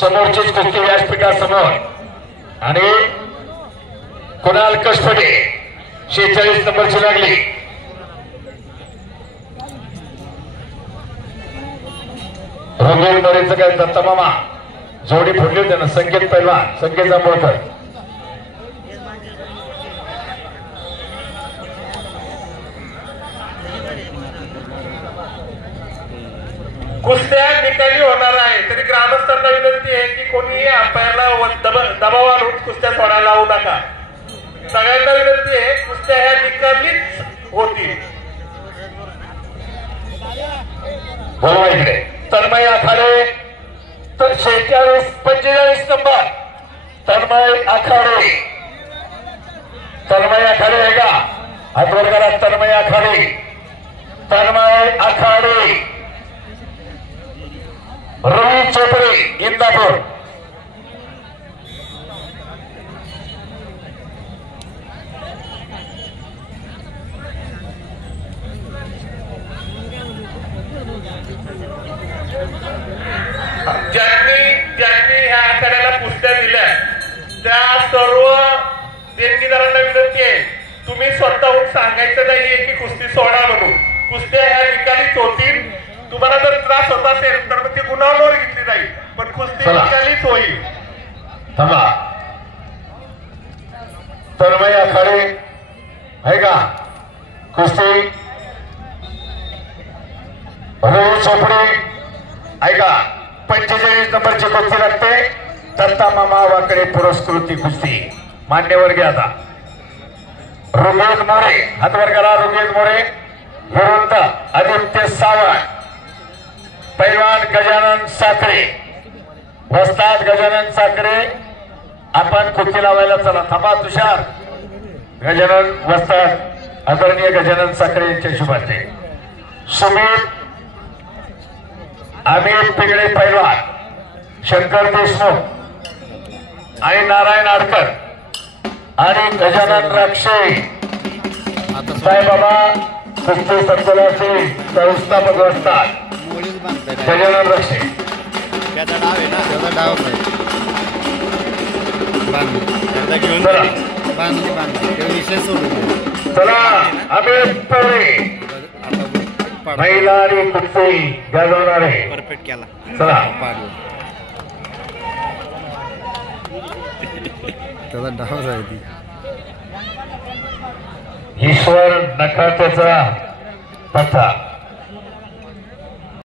समोरचीच कुस्ती व्यासपीठासमोर आणि कुणाल कसपटे 46 नंबरची लागली. रघुवीर मोरेचं काय दत्ता मामा जोडी फोडली होती ना. संकेत पैलवान संकेत जांभूळकर कुस्त्या निकाली होणार आहे. तरी ग्रामस्थांना विनंती आहे की कोणीही अंपायरला दबाव आणून कुस्त्या सोडायला लावू नका. सगळ्यांना विनंती आहे कुस्त्या ह्या निकालीच होतील. बोलवा इकडे. तन्मय आखाडे तर 46-45 नंबर तन्मय आखाडे. तन्मय आखाडे आहे का? हातवर करा. तन्मय आखाडे. तन्मय आखाडे. रवी चोपडे इंदापूर. ज्यांनी ह्या आखाड्याला कुस्त्या दिल्या त्या सर्व देणगीदारांना विनंती आहे तुम्ही स्वतःहून सांगायचं नाहीये की कुस्ती सोडा म्हणून. कुस्त्या ह्या निकालीच होतील. तुम्हाला जर त्रास होत असेल तर ती गुन्ह्यावर घेतली जाईल पण कुस्ती निकालीच होईल. थांबा. तन्मय आखाडे आहे का? कुस्ती रवी चोपडे ऐका. 45 नंबरची कुस्ती लागते. दत्ता मामा वाकडे पुरस्कृती कुस्ती. मान्यवर घ्या आता. रुगेश मोरे हातवर करा. रुगेश मोरे विरुद्ध आदित्य सावंत. पैलवान गजानन साखरे. वस्ताद गजानन साखरे. आपण कुस्ती लावायला चला. थांबा तुषार. गजानन वस्ताद आदरणीय गजानन साखरे यांच्या शुभार्थे. सुमित अमित पिगडे पैलवान. शंकर देशमुख आणि नारायण आडकर आणि गजानन राक्षे साईबाबा कुस्ती संकुलाचे संस्थापक असतात. गजानन राक्षे त्याचा डाव आहे ना. त्याचा डाव घेऊन विषय सोडून चला. अमित पिगडे महिला आणि कुस्ती गाजवणारे परफेक्ट केला. चला. त्याचा डाव आहे ती. ईश्वर नखात्याचा पथा